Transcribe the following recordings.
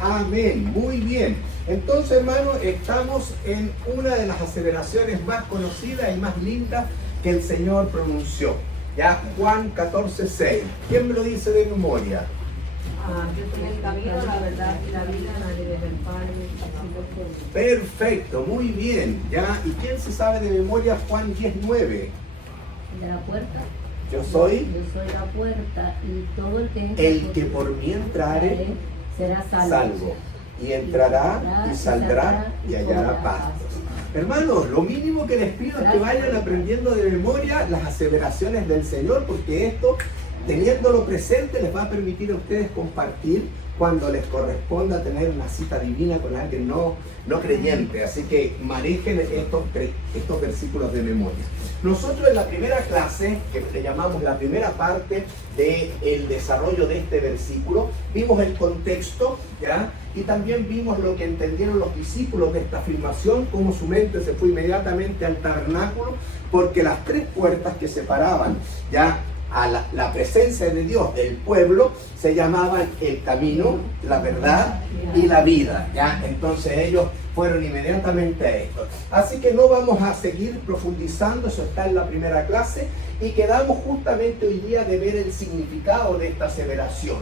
Amén. Muy bien. Entonces, hermano, estamos en una de las aseveraciones más conocidas y más lindas que el Señor pronunció. Ya, Juan 14:6. ¿Quién me lo dice de memoria? Yo soy el camino, la verdad y la vida, nadie ve el Padre, sino por mí. Perfecto, muy bien. ¿Ya? ¿Y quién se sabe de memoria Juan 10:9? De la puerta. Yo soy Yo soy la puerta y todo el que entra el que por mí entrare será salvo. Y entrará y saldrá y hallará pastos. Hermanos, lo mínimo que les pido es que vayan aprendiendo de memoria las aseveraciones del Señor, porque esto, teniéndolo presente, les va a permitir a ustedes compartir cuando les corresponda tener una cita divina con alguien no creyente. Así que manejen estos versículos de memoria. Nosotros en la primera clase, que le llamamos la primera parte del desarrollo de este versículo, vimos el contexto, ¿ya? Y también vimos lo que entendieron los discípulos de esta afirmación, cómo su mente se fue inmediatamente al tabernáculo, porque las tres puertas que separaban, ¿ya?, a la presencia de Dios del pueblo se llamaban el camino, la verdad y la vida, ¿ya? Entonces ellos fueron inmediatamente a esto. Así que no vamos a seguir profundizando, eso está en la primera clase, y quedamos justamente hoy día de ver el significado de esta aseveración.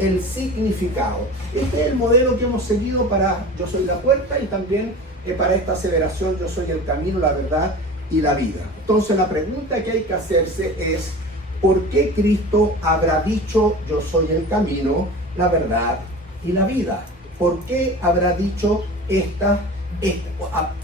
El significado. Este es el modelo que hemos seguido para Yo soy la puerta y también para esta aseveración Yo soy el camino, la verdad y la vida. Entonces la pregunta que hay que hacerse es: ¿por qué Cristo habrá dicho yo soy el camino, la verdad y la vida? ¿Por qué habrá dicho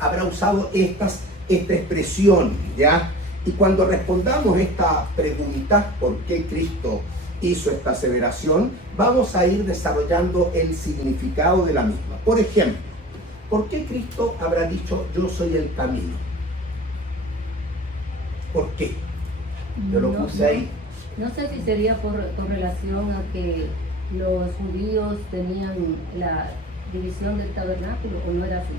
habrá usado esta expresión, ¿ya? Y cuando respondamos esta pregunta, ¿por qué Cristo hizo esta aseveración?, vamos a ir desarrollando el significado de la misma. Por ejemplo, ¿por qué Cristo habrá dicho yo soy el camino? ¿Por qué? Yo lo puse ahí. No sé si sería por relación a que los judíos tenían la división del tabernáculo, o no era así.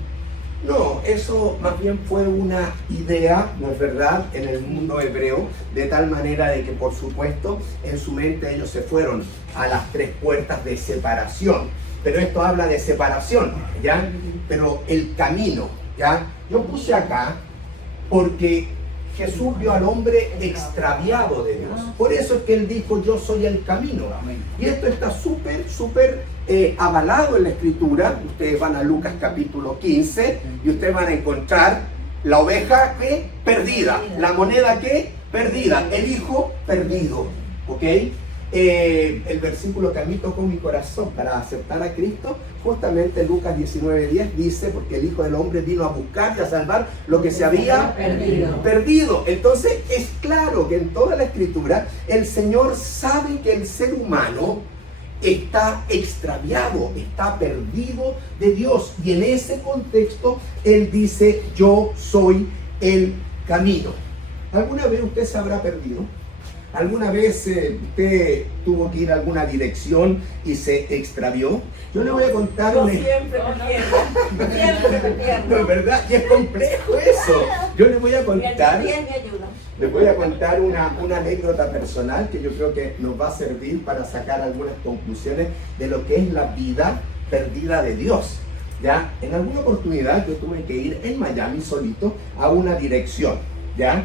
No, eso más bien fue una idea, ¿no es verdad?, en el mundo hebreo, de tal manera de que, por supuesto, en su mente ellos se fueron a las tres puertas de separación. Pero esto habla de separación, ¿ya? Pero el camino, ¿ya? Yo puse acá porque Jesús vio al hombre extraviado de Dios. Por eso es que Él dijo, yo soy el camino. Y esto está súper avalado en la Escritura. Ustedes van a Lucas capítulo 15 y ustedes van a encontrar la oveja que perdida, la moneda que perdida, el hijo perdido. ¿Ok? El versículo que a mí tocó mi corazón para aceptar a Cristo, justamente Lucas 19:10 dice, porque el Hijo del Hombre vino a buscar y a salvar lo que se había perdido. Entonces es claro que en toda la Escritura el Señor sabe que el ser humano está extraviado, está perdido de Dios, y en ese contexto Él dice, yo soy el camino. ¿Alguna vez usted se habrá perdido? ¿Alguna vez usted tuvo que ir a alguna dirección y se extravió? Yo le voy a contar Siempre me pierdo. No, ¿verdad? Y es complejo eso. Yo le voy a contar una anécdota personal que yo creo que nos va a servir para sacar algunas conclusiones de lo que es la vida perdida de Dios. ¿Ya? En alguna oportunidad yo tuve que ir en Miami solito a una dirección, ¿ya?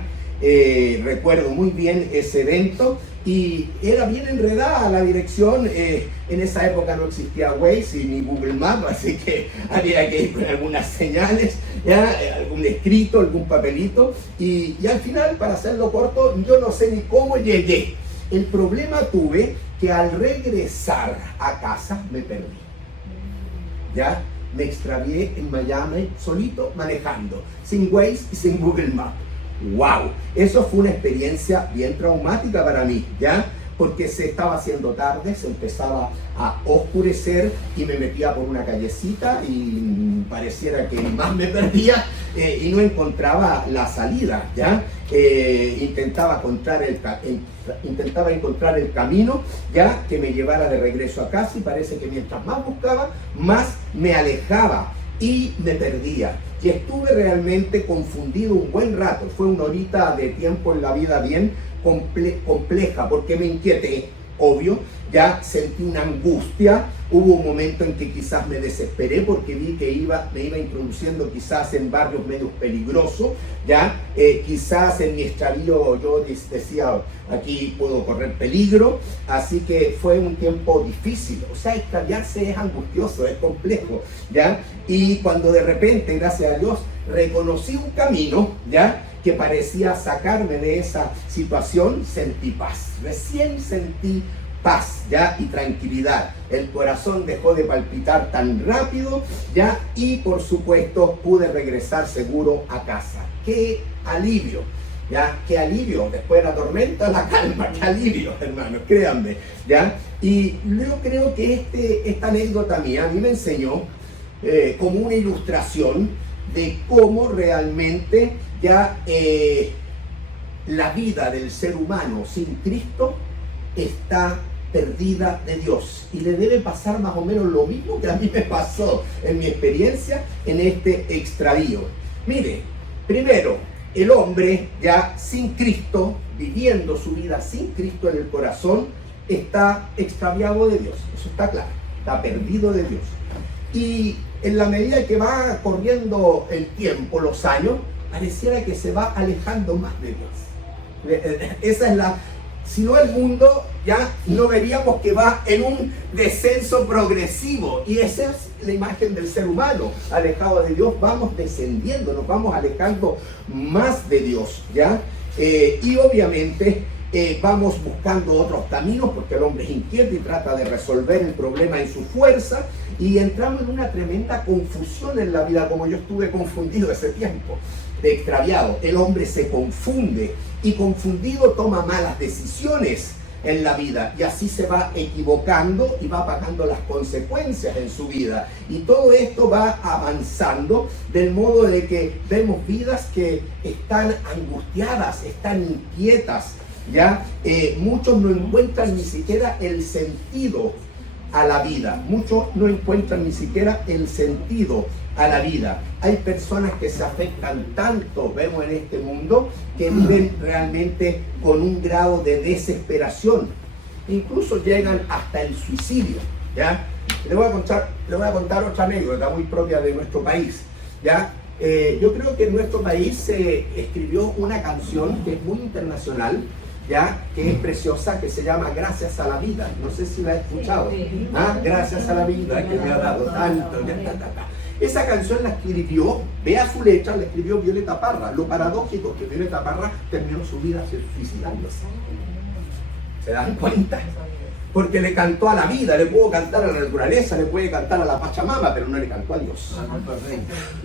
Recuerdo muy bien ese evento y era bien enredada la dirección. En esa época no existía Waze ni Google Maps, así que había que ir con algunas señales, ¿ya? Algún escrito, algún papelito, y al final, para hacerlo corto, yo no sé ni cómo llegué. El problema tuve que al regresar a casa me perdí, ¿ya? Me extravié en Miami solito manejando, sin Waze y sin Google Maps. ¡Wow! Eso fue una experiencia bien traumática para mí, ¿ya? Porque se estaba haciendo tarde, se empezaba a oscurecer y me metía por una callecita y pareciera que más me perdía y no encontraba la salida, ¿ya? Intentaba encontrar el camino, ¿ya?, que me llevara de regreso a casa, y parece que mientras más buscaba, más me alejaba y me perdía. Y estuve realmente confundido un buen rato. Fue una horita de tiempo en la vida bien compleja, porque me inquieté. obvio, ya sentí una angustia, hubo un momento en que quizás me desesperé porque vi que me iba introduciendo quizás en barrios medios peligrosos, ya, quizás en mi extravío yo decía, aquí puedo correr peligro, así que fue un tiempo difícil, o sea, extraviarse es angustioso, es complejo, ya, y cuando de repente, gracias a Dios, reconocí un camino, ya, que parecía sacarme de esa situación, sentí paz, recién sentí paz, ya, y tranquilidad. El corazón dejó de palpitar tan rápido, ya, y por supuesto pude regresar seguro a casa. ¡Qué alivio! ¿Ya? ¡Qué alivio! Después de la tormenta, la calma. ¡Qué alivio, hermanos! Créanme, ¿ya? Y yo creo que esta anécdota mía a mí me enseñó como una ilustración de cómo realmente ya la vida del ser humano sin Cristo está perdida de Dios, y le debe pasar más o menos lo mismo que a mí me pasó en mi experiencia en este extravío. Mire, primero, el hombre ya sin Cristo, viviendo su vida sin Cristo en el corazón, está extraviado de Dios, eso está claro, está perdido de Dios. Y en la medida que va corriendo el tiempo, los años, pareciera que se va alejando más de Dios. Esa es si no, el mundo ya no veríamos que va en un descenso progresivo, y esa es la imagen del ser humano, alejado de Dios, vamos descendiendo, nos vamos alejando más de Dios, ¿ya? Y obviamente vamos buscando otros caminos, porque el hombre es inquieto y trata de resolver el problema en su fuerza, y entramos en una tremenda confusión en la vida, como yo estuve confundido ese tiempo, de extraviado. El hombre se confunde, y confundido toma malas decisiones en la vida, y así se va equivocando y va pagando las consecuencias en su vida, y todo esto va avanzando del modo de que vemos vidas que están angustiadas, están inquietas, ¿ya? Muchos no encuentran ni siquiera el sentido a la vida, muchos no encuentran ni siquiera el sentido a la vida. Hay personas que se afectan tanto, vemos en este mundo, que viven realmente con un grado de desesperación, incluso llegan hasta el suicidio, ¿ya? Le voy a contar otra anécdota muy propia de nuestro país, ¿ya? Yo creo que en nuestro país se escribió una canción que es muy internacional, ¿ya? Que es preciosa, que se llama Gracias a la Vida. No sé si la he escuchado. ¿Ah? Gracias a la vida que me ha dado tanto. Esa canción la escribió, vea su letra, la escribió Violeta Parra. Lo paradójico es que Violeta Parra terminó su vida suicidándose. ¿Se dan cuenta? Porque le cantó a la vida, le pudo cantar a la naturaleza, le puede cantar a la Pachamama, pero no le cantó a Dios.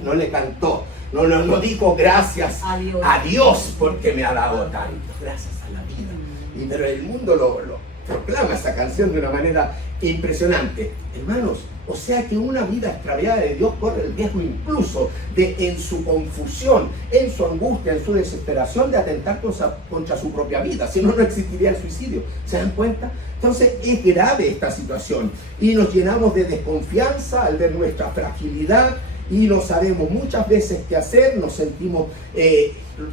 No le cantó, no dijo gracias a Dios porque me ha dado tanto. Gracias a la vida. Pero el mundo lo proclama esa canción de una manera impresionante. Hermanos, o sea que una vida extraviada de Dios corre el riesgo incluso de, en su confusión, en su angustia, en su desesperación, de atentar contra su propia vida. Si no, no existiría el suicidio. ¿Se dan cuenta? Entonces es grave esta situación, y nos llenamos de desconfianza al ver nuestra fragilidad, y no sabemos muchas veces qué hacer, nos sentimos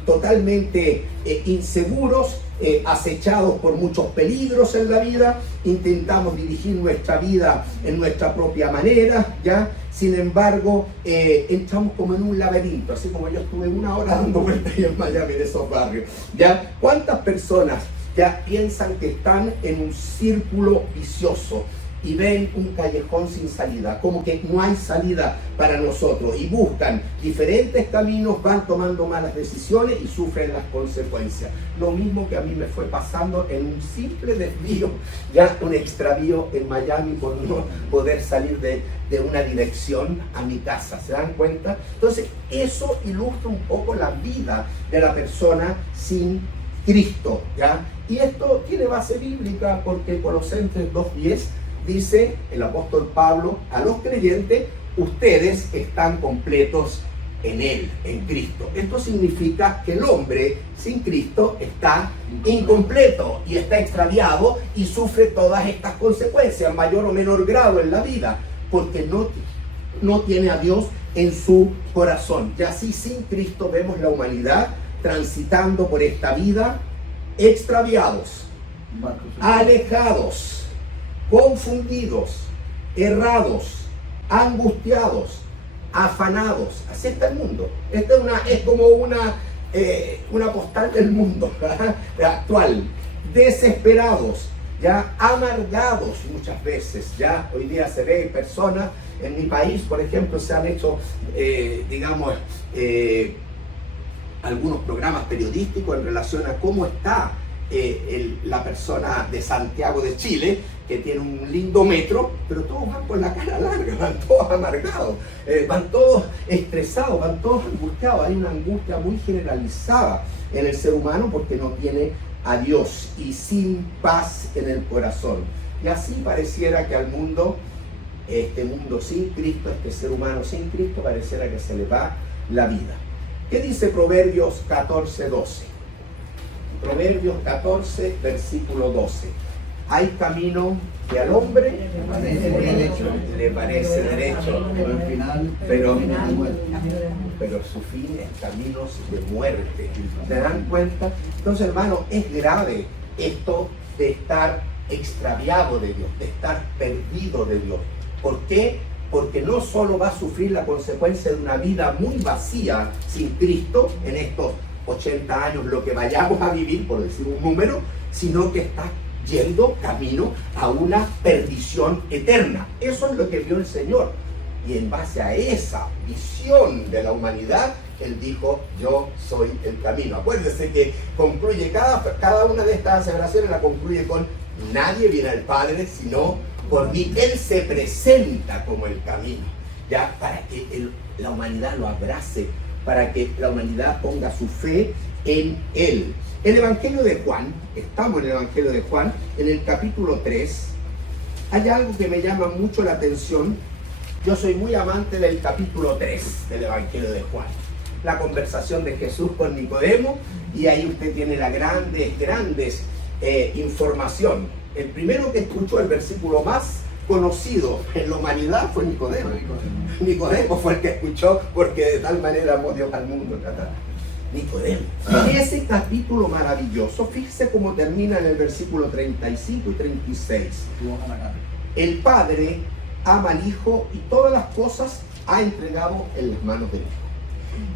totalmente inseguros, acechados por muchos peligros en la vida, intentamos dirigir nuestra vida en nuestra propia manera, ¿ya? Sin embargo, entramos como en un laberinto, así como yo estuve 1 hora dando vueltas ahí en Miami, en esos barrios, ¿ya? ¿Cuántas personas ya piensan que están en un círculo vicioso y ven un callejón sin salida, como que no hay salida para nosotros, y buscan diferentes caminos, van tomando malas decisiones y sufren las consecuencias? Lo mismo que a mí me fue pasando en un simple desvío, ya un extravío en Miami, por no poder salir de una dirección a mi casa. ¿Se dan cuenta? Entonces eso ilustra un poco la vida de la persona sin Cristo, ¿ya? Y esto tiene base bíblica, porque Colosenses 2:10 dice el apóstol Pablo a los creyentes: ustedes están completos en Él, en Cristo. Esto significa que el hombre sin Cristo está incompleto y está extraviado y sufre todas estas consecuencias, en mayor o menor grado en la vida, porque no tiene a Dios en su corazón. Y así, sin Cristo, vemos la humanidad transitando por esta vida extraviados, alejados, confundidos, errados, angustiados, afanados. Así está el mundo. Esta es como una postal del mundo actual. Desesperados, ya amargados muchas veces. Ya hoy día se ve personas en mi país, por ejemplo, se han hecho, algunos programas periodísticos en relación a cómo está la persona de Santiago de Chile, que tiene un lindo metro, pero todos van con la cara larga, van todos amargados, van todos estresados, van todos angustiados. Hay una angustia muy generalizada en el ser humano porque no tiene a Dios y sin paz en el corazón. Y así pareciera que al mundo, este mundo sin Cristo, este ser humano sin Cristo, pareciera que se le va la vida. ¿Qué dice Proverbios 14:12? Proverbios 14, versículo 12. Hay camino que al hombre le parece derecho, pero su fin es caminos de muerte. ¿Se dan cuenta? Entonces, hermano, es grave esto de estar extraviado de Dios, de estar perdido de Dios. ¿Por qué? Porque no solo va a sufrir la consecuencia de una vida muy vacía sin Cristo en estos 80 años, lo que vayamos a vivir, por decir un número, sino que está yendo camino a una perdición eterna. Eso es lo que vio el Señor. Y en base a esa visión de la humanidad, Él dijo, yo soy el camino. Acuérdense que concluye cada una de estas aseveraciones, la concluye con, nadie viene al Padre sino por mí. Él se presenta como el camino, ya, para que la humanidad lo abrace, para que la humanidad ponga su fe en Él. El Evangelio de Juan, estamos en el Evangelio de Juan, en el capítulo 3, hay algo que me llama mucho la atención. Yo soy muy amante del capítulo 3 del Evangelio de Juan. La conversación de Jesús con Nicodemo, y ahí usted tiene la grandes información. El primero que escuchó el versículo más conocido en la humanidad fue Nicodemo. Nicodemo fue el que escuchó, porque de tal manera amó Dios al mundo. Nicodemo. En ese capítulo maravilloso, fíjese cómo termina en el versículo 35 y 36. El Padre ama al Hijo y todas las cosas ha entregado en las manos del Hijo.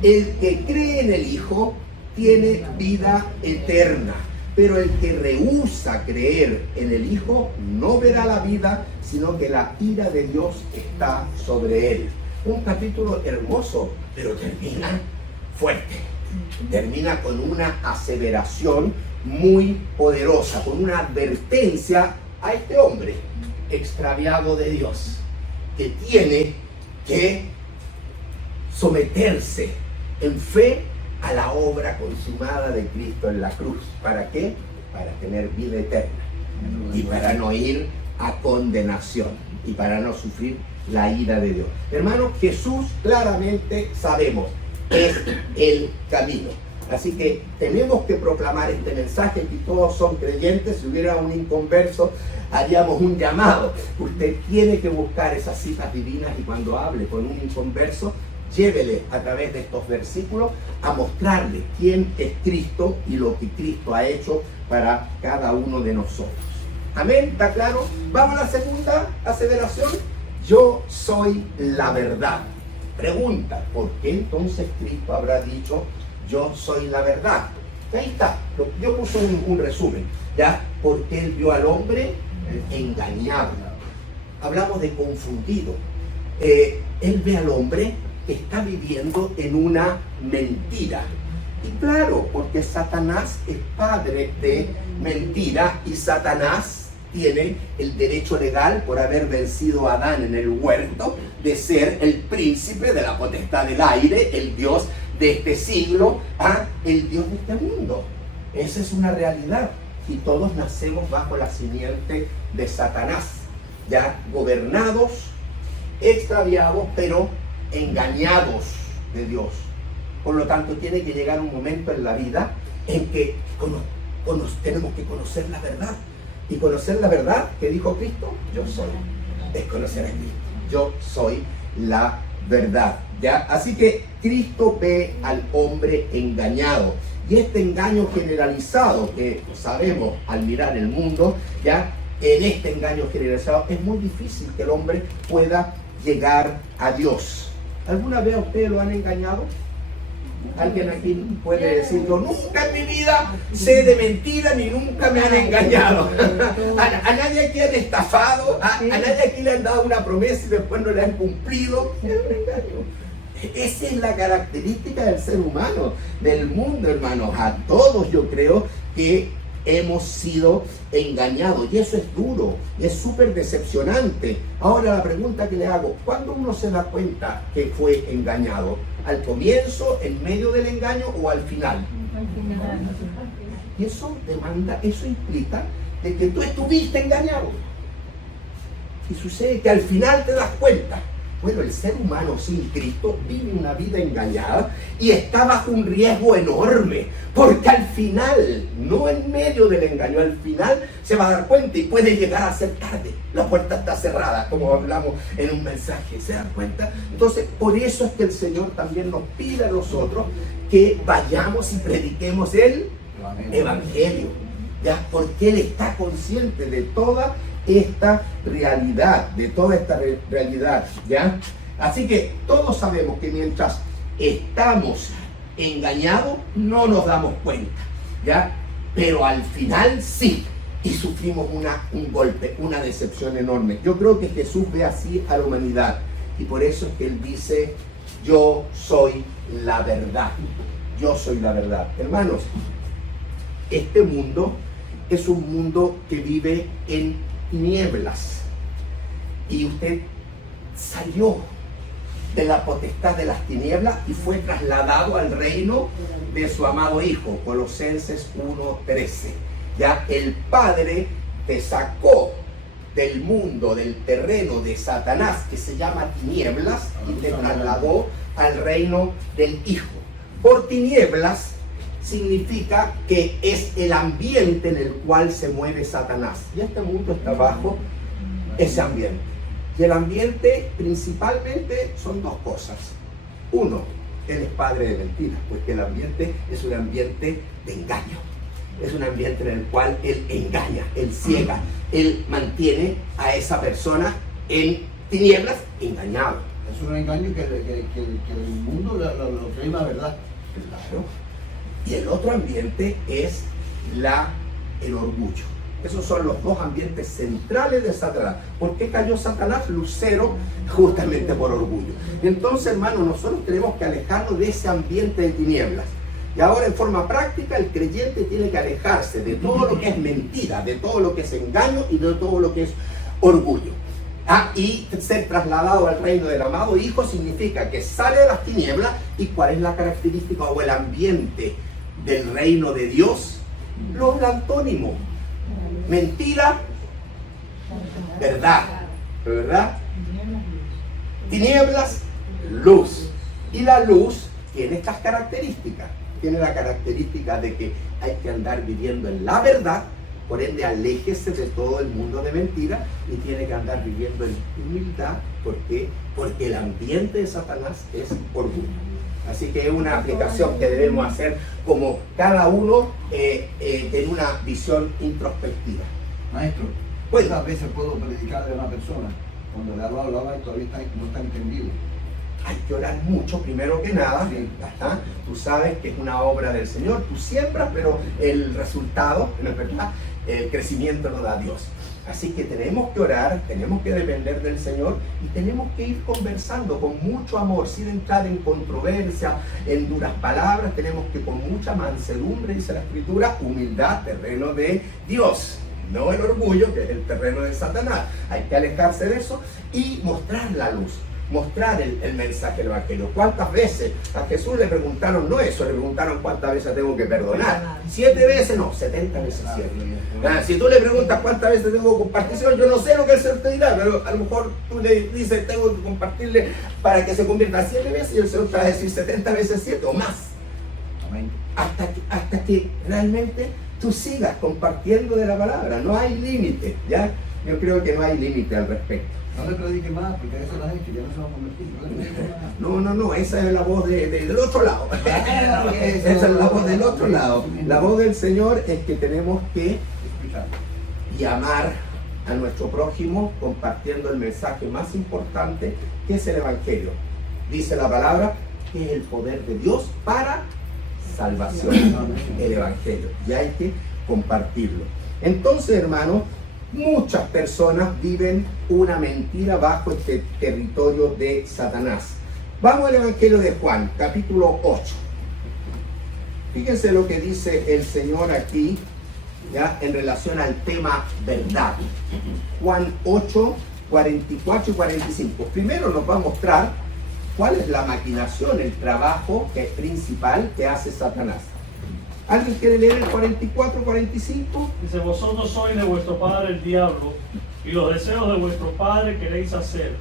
El que cree en el Hijo tiene vida eterna, pero el que rehúsa creer en el Hijo no verá la vida, sino que la ira de Dios está sobre él. Un capítulo hermoso, pero termina fuerte. Termina con una aseveración muy poderosa, con una advertencia a este hombre extraviado de Dios, que tiene que someterse en fe a la obra consumada de Cristo en la cruz. ¿Para qué? Para tener vida eterna y para no ir a condenación y para no sufrir la ira de Dios. Hermanos, Jesús claramente sabemos es el camino. Así que tenemos que proclamar este mensaje, que todos son creyentes. Si hubiera un inconverso, haríamos un llamado. Usted tiene que buscar esas citas divinas, y cuando hable con un inconverso, llévele a través de estos versículos a mostrarle quién es Cristo y lo que Cristo ha hecho para cada uno de nosotros. Amén, ¿está claro? Vamos a la segunda aseveración. Yo soy la verdad. Pregunta, ¿por qué entonces Cristo habrá dicho yo soy la verdad? Ahí está, yo puse un resumen, ¿ya? Porque Él vio al hombre engañado. Hablamos de confundido. Él ve al hombre que está viviendo en una mentira. Y claro, porque Satanás es padre de mentira, y Satanás tiene el derecho legal, por haber vencido a Adán en el huerto, de ser el príncipe de la potestad del aire, el Dios de este siglo, el Dios de este mundo. Esa es una realidad, y todos nacemos bajo la simiente de Satanás, ya gobernados, extraviados, pero engañados de Dios. Por lo tanto, tiene que llegar un momento en la vida en que tenemos que conocer la verdad. Y conocer la verdad que dijo Cristo, yo soy, es conocer a Cristo. Yo soy la verdad. ¿Ya? Así que Cristo ve al hombre engañado. Y este engaño generalizado que sabemos al mirar el mundo, ¿ya? En este engaño generalizado es muy difícil que el hombre pueda llegar a Dios. ¿Alguna vez a ustedes lo han engañado? ¿Alguien aquí puede decir, yo nunca en mi vida sé de mentira ni nunca me han engañado? ¿A nadie aquí han estafado? ¿A nadie aquí le han dado una promesa y después no le han cumplido? Es un engaño. Esa es la característica del ser humano, del mundo, hermanos. A todos yo creo que hemos sido engañados y eso es duro, es súper decepcionante. Ahora la pregunta que le hago, ¿cuándo uno se da cuenta que fue engañado? ¿Al comienzo, en medio del engaño o al final? Al final. Y eso demanda, eso implica de que tú estuviste engañado. Y sucede que al final te das cuenta. Bueno, el ser humano sin Cristo vive una vida engañada y está bajo un riesgo enorme, porque al final, no en medio del engaño, al final se va a dar cuenta y puede llegar a ser tarde. La puerta está cerrada, como hablamos en un mensaje, ¿se dan cuenta? Entonces, por eso es que el Señor también nos pide a nosotros que vayamos y prediquemos el Evangelio, ¿ya? Porque Él está consciente de toda esta realidad, ¿ya? Así que todos sabemos que mientras estamos engañados no nos damos cuenta, ¿ya? Pero al final sí, y sufrimos un golpe, una decepción enorme. Yo creo que Jesús ve así a la humanidad y por eso es que Él dice, yo soy la verdad, yo soy la verdad. Hermanos, este mundo es un mundo que vive en tinieblas y usted salió de la potestad de las tinieblas y fue trasladado al reino de su amado Hijo. Colosenses 1:13. Ya el Padre te sacó del mundo, del terreno de Satanás que se llama tinieblas y te trasladó al reino del Hijo. Por tinieblas significa que es el ambiente en el cual se mueve Satanás. Y este mundo está bajo ese ambiente. Y el ambiente principalmente son dos cosas. Uno, él es padre de mentiras, porque el ambiente es un ambiente de engaño. Es un ambiente en el cual él engaña, él ciega, él mantiene a esa persona en tinieblas engañado. Es un engaño que el mundo lo cree la verdad. Claro. Y el otro ambiente es el orgullo. Esos son los dos ambientes centrales de Satanás. ¿Por qué cayó Satanás? Lucero, justamente por orgullo. Y entonces, hermano, nosotros tenemos que alejarnos de ese ambiente de tinieblas. Y ahora, en forma práctica, el creyente tiene que alejarse de todo lo que es mentira, de todo lo que es engaño y de todo lo que es orgullo. Y ser trasladado al reino del amado Hijo significa que sale de las tinieblas. ¿Y cuál es la característica o el ambiente del reino de Dios? Los antónimos: mentira, verdad, ¿verdad? Tinieblas, luz. Y la luz tiene estas características. Tiene la característica de que hay que andar viviendo en la verdad. Por ende, aléjese de todo el mundo de mentira y tiene que andar viviendo en humildad. ¿Por qué? Porque el ambiente de Satanás es orgullo. Así que es una aplicación que debemos hacer como cada uno en una visión introspectiva. Maestro, Bueno. ¿cuántas veces puedo predicarle a una persona cuando le hablaba y todavía no está entendido? Hay que orar mucho, primero que nada. Sí. ¿Verdad? Tú sabes que es una obra del Señor, tú siembras, pero el resultado, ¿no es verdad? El crecimiento lo da Dios. Así que tenemos que orar, tenemos que depender del Señor y tenemos que ir conversando con mucho amor, sin entrar en controversia, en duras palabras. Tenemos que con mucha mansedumbre, dice la Escritura, humildad, terreno de Dios, no el orgullo, que es el terreno de Satanás. Hay que alejarse de eso y mostrar la luz, mostrar el mensaje del Evangelio. ¿Cuántas veces a Jesús le preguntaron no eso? Le preguntaron cuántas veces tengo que perdonar. 7 veces, no, 70 veces 7. Si tú le preguntas cuántas veces tengo compartición, yo no sé lo que el Señor te dirá, pero a lo mejor tú le dices tengo que compartirle para que se convierta 7 veces y el Señor te va a decir 70 veces 7 o más. Amén. Hasta que realmente tú sigas compartiendo de la palabra. No hay límite, ¿ya? Yo creo que no hay límite al respecto. No le predique más, porque esa es la gente que ya no se va a convertir. No le predique más. No, esa es la voz del otro lado. Eso. Esa es la voz del otro lado. La voz del Señor es que tenemos que Escuchar. amar a nuestro prójimo compartiendo el mensaje más importante, que es el Evangelio. Dice la palabra que es el poder de Dios para salvación, el Evangelio, y hay que compartirlo. Entonces, hermanos, muchas personas viven una mentira bajo este territorio de Satanás. Vamos al Evangelio de Juan, capítulo 8. Fíjense lo que dice el Señor aquí, ya en relación al tema verdad. Juan 8, 44 y 45. Primero nos va a mostrar cuál es la maquinación, el trabajo que es principal que hace Satanás. ¿Alguien quiere leer el 44, 45? Dice, vosotros sois de vuestro padre el diablo, y los deseos de vuestro padre queréis hacer.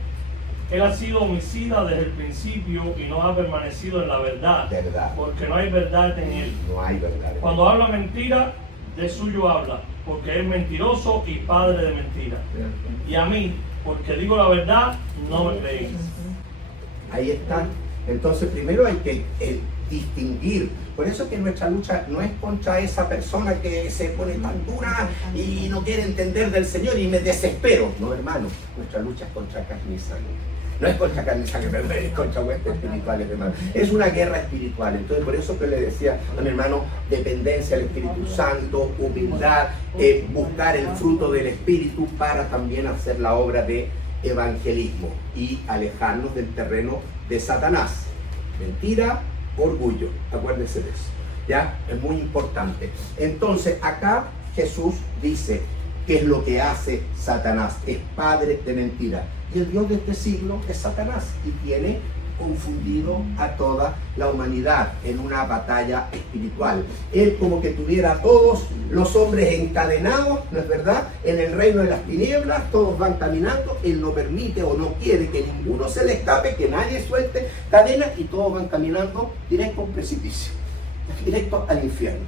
Él ha sido homicida desde el principio y no ha permanecido en la verdad, Verdad. porque no hay verdad en él. No hay verdad. Cuando habla mentira, de suyo habla, porque es mentiroso y padre de mentira. Y a mí, porque digo la verdad, no me creéis. Ahí está. Entonces primero hay que distinguir. Por eso es que nuestra lucha no es contra esa persona que se pone tan dura y no quiere entender del Señor y me desespero. No, hermano, nuestra lucha es contra carne y sangre. No es contra carne y sangre, pero es contra huestes espirituales, hermano. Es una guerra espiritual. Entonces por eso que le decía a mi hermano, dependencia del Espíritu Santo, humildad, buscar el fruto del Espíritu para también hacer la obra de evangelismo y alejarnos del terreno de Satanás. Mentira, orgullo, acuérdense de eso, ¿ya? Es muy importante. Entonces acá Jesús dice qué es lo que hace Satanás, es padre de mentira. Y el Dios de este siglo es Satanás y tiene confundido a toda la humanidad en una batalla espiritual. Él como que tuviera a todos los hombres encadenados, ¿no es verdad? En el reino de las tinieblas, todos van caminando, él no permite o no quiere que ninguno se le escape, que nadie suelte cadenas y todos van caminando directo a un precipicio, directo al infierno.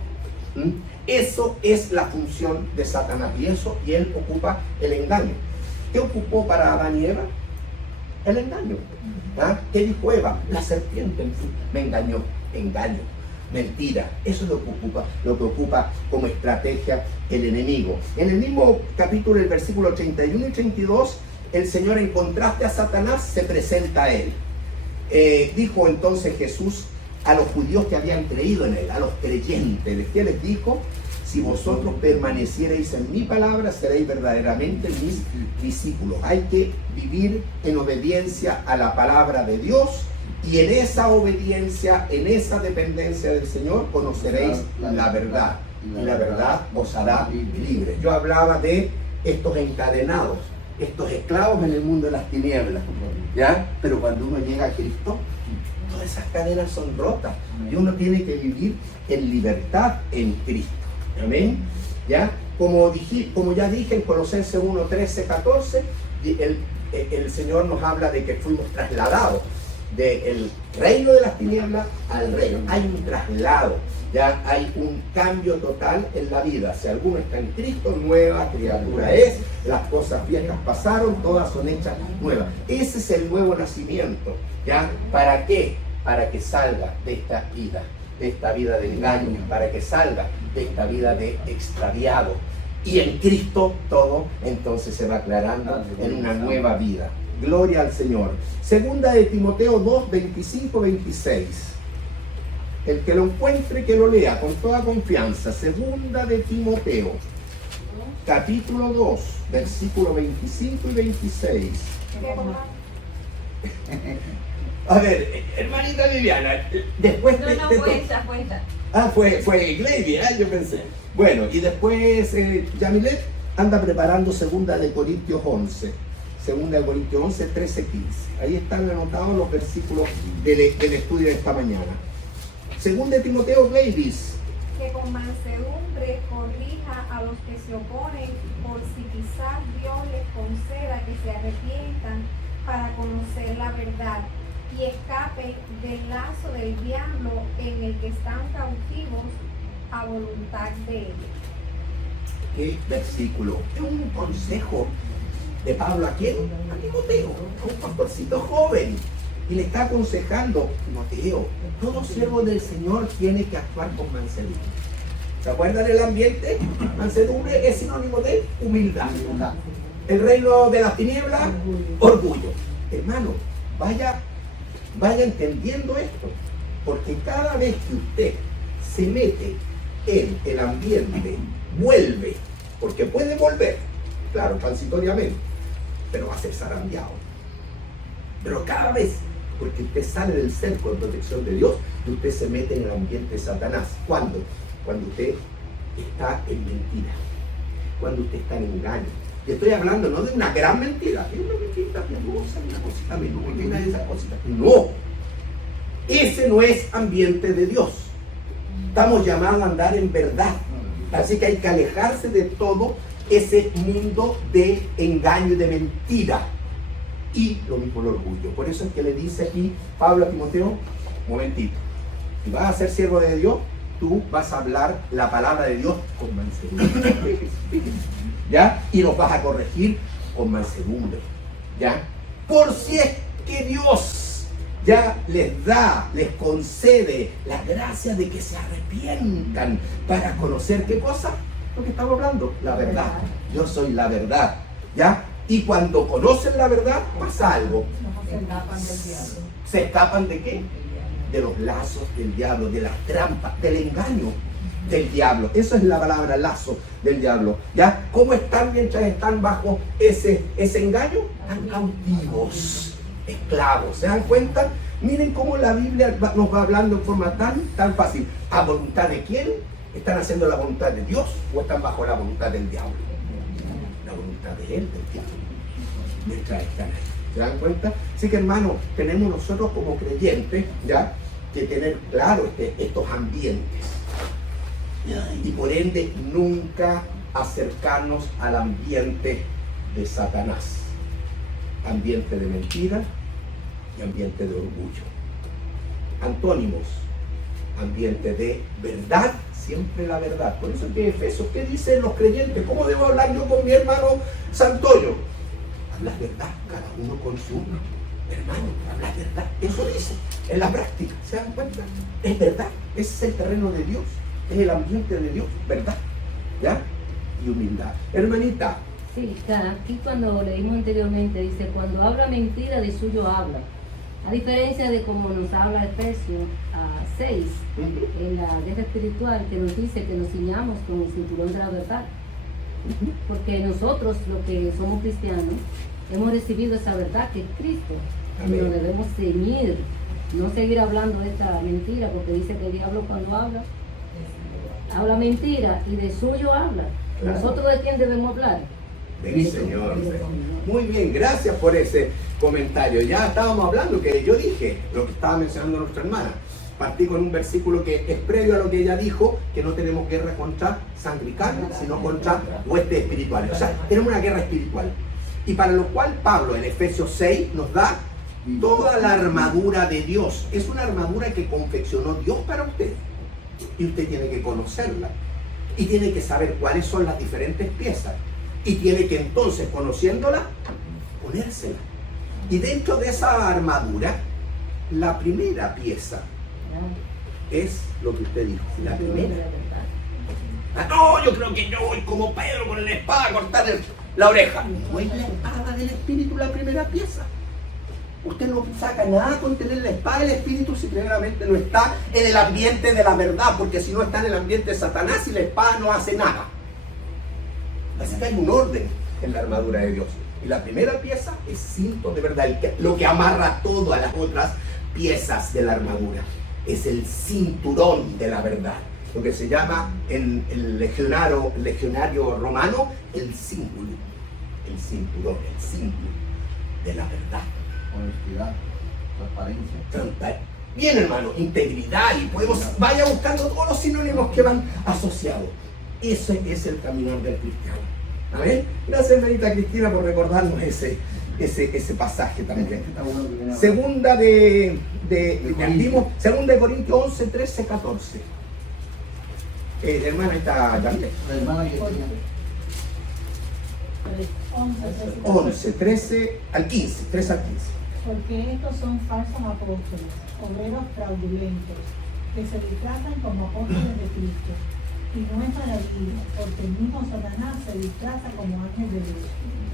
Eso es la función de Satanás y él ocupa el engaño. ¿Qué ocupó para Adán y Eva? El engaño. ¿Ah? ¿Qué dijo Eva? La serpiente me engañó. Engaño, mentira. Eso es lo que ocupa como estrategia el enemigo. En el mismo capítulo, el versículo 31 y 32, el Señor, en contraste a Satanás, se presenta a él. Dijo entonces Jesús a los judíos que habían creído en él, a los creyentes, ¿qué les dijo? Si vosotros permanecierais en mi palabra, seréis verdaderamente mis discípulos. Hay que vivir en obediencia a la palabra de Dios y en esa obediencia, en esa dependencia del Señor, conoceréis la verdad. Y la verdad os hará libres. Yo hablaba de estos encadenados, estos esclavos en el mundo de las tinieblas, ¿ya? Pero cuando uno llega a Cristo, todas esas cadenas son rotas y uno tiene que vivir en libertad en Cristo. Amén. ¿Ya? Como ya dije en Colosenses 1, 13, 14, el Señor nos habla de que fuimos trasladados del reino de las tinieblas al reino. Hay un traslado, ya hay un cambio total en la vida. Si alguno está en Cristo, nueva criatura es. Las cosas viejas pasaron, todas son hechas nuevas. Ese es el nuevo nacimiento. ¿Ya? ¿Para qué? Para que salga de esta vida de engaño, para que salga de esta vida de extraviado. Y en Cristo todo entonces se va aclarando en una nueva vida. Gloria al Señor. Segunda de Timoteo 2, 25, 26. El que lo encuentre, que lo lea con toda confianza. Segunda de Timoteo, capítulo 2, versículos 25 y 26. A ver, hermanita Viviana, después Cuenta. Ah, fue Gleiby, yo pensé. Bueno, y después Yamilet anda preparando Segunda de Corintios 11. Segunda de Corintios 11, 13, 15. Ahí están anotados los versículos del estudio de esta mañana. Segunda de Timoteo, Gleiby. Que con mansedumbre corrija a los que se oponen, por si quizás Dios les conceda que se arrepientan para conocer la verdad y escape del lazo del diablo en el que están cautivos a voluntad de él. ¿Qué versículo? Es un consejo de Pablo a quién? A Timoteo, a un pastorcito joven. Y le está aconsejando, Timoteo, todo siervo del Señor tiene que actuar con mansedumbre. ¿Se acuerdan el ambiente? Mansedumbre es sinónimo de humildad. El reino de las tinieblas, orgullo. Hermano, vaya entendiendo esto, porque cada vez que usted se mete en el ambiente, vuelve, porque puede volver, claro, transitoriamente, pero va a ser zarandeado. Pero cada vez, porque usted sale del cerco de protección de Dios y usted se mete en el ambiente de Satanás. ¿Cuándo? Cuando usted está en mentira, cuando usted está en engaño. Y estoy hablando no de una gran mentira, es una mentira piadosa, una cosita menor, una de esas cositas. No, ese no es ambiente de Dios. Estamos llamados a andar en verdad. Así que hay que alejarse de todo ese mundo de engaño y de mentira. Y lo mismo el orgullo. Por eso es que le dice aquí Pablo a Timoteo, momentito, si vas a ser siervo de Dios, tú vas a hablar la palabra de Dios con mansedumbre. ¿Ya? Y nos vas a corregir con mansedumbre. ¿Ya? Por si es que Dios ya les concede la gracia de que se arrepientan para conocer qué cosa, lo que estamos hablando, la verdad. Yo soy la verdad. ¿Ya? Y cuando conocen la verdad, pasa algo. Se escapan del diablo. ¿Se escapan de qué? De los lazos del diablo, de las trampas, del engaño del diablo. Eso es la palabra lazo del diablo. ¿Ya? ¿Cómo están mientras están bajo ese engaño? Están cautivos, esclavos. ¿Se dan cuenta? Miren cómo la Biblia nos va hablando en forma tan fácil. ¿A voluntad de quién? ¿Están haciendo la voluntad de Dios o están bajo la voluntad del diablo? La voluntad de él, del diablo. Mientras están ahí. ¿Se dan cuenta? Así que, hermano, tenemos nosotros como creyentes, ¿ya?, que tener claro estos ambientes. Y por ende, nunca acercarnos al ambiente de Satanás. Ambiente de mentira y ambiente de orgullo. Antónimos: ambiente de verdad, siempre la verdad. Por eso es que Efesios, ¿qué dicen los creyentes? ¿Cómo debo hablar yo con mi hermano Santoyo? Hablas verdad, cada uno con su hermano, hablas verdad. Eso dice en la práctica, ¿se dan cuenta? Es verdad, ese es el terreno de Dios, es el ambiente de Dios, verdad, ¿ya? Y humildad. Hermanita. Sí, aquí cuando leímos anteriormente dice, cuando habla mentira, de suyo habla. A diferencia de como nos habla Efesios 6, en la guerra espiritual, que nos dice que nos ciñamos con el cinturón de la verdad. Porque nosotros, los que somos cristianos, hemos recibido esa verdad que es Cristo. Y nos debemos ceñir, no seguir hablando esta mentira, porque dice que el diablo cuando habla mentira y de suyo habla. Claro. ¿Nosotros de quién debemos hablar? De mi Señor. Muy bien, gracias por ese comentario. Ya estábamos hablando, que yo dije lo que estaba mencionando nuestra hermana. Partí con un versículo que es previo a lo que ella dijo, que no tenemos guerra contra sangre y carne, sino contra huestes espirituales. O sea, tenemos una guerra espiritual. Y para lo cual Pablo en Efesios 6 nos da toda la armadura de Dios. Es una armadura que confeccionó Dios para usted. Y usted tiene que conocerla. Y tiene que saber cuáles son las diferentes piezas. Y tiene que entonces, conociéndola, ponérsela. Y dentro de esa armadura, la primera pieza es lo que usted dijo, la primera. No, yo creo que yo voy como Pedro con la espada a cortar la oreja. No es la espada del Espíritu la primera pieza. Usted no saca nada con tener la espada del Espíritu si primeramente no está en el ambiente de la verdad, porque si no está en el ambiente de Satanás y la espada no hace nada. Así que hay un orden en la armadura de Dios. Y la primera pieza es cinto de verdad, lo que amarra todas las otras piezas de la armadura. Es el cinturón de la verdad, lo que se llama en el legionario romano el cíngulo, el cinturón, el símbolo de la verdad. Honestidad, transparencia. Bien, hermano, integridad, y vaya buscando todos los sinónimos que van asociados. Ese es el caminar del cristiano. ¿Amén? Gracias, hermanita Cristina, por recordarnos ese pasaje también. Segunda de Corintios 11, 13, 14. Hermana, está también. La hermana que tenía. 11, 13 al 15, 3 al 15. Porque estos son falsos apóstoles, obreros fraudulentos, que se disfrazan como apóstoles de Cristo. Y no es maravilla, porque el mismo Satanás se disfraza como ángel de luz.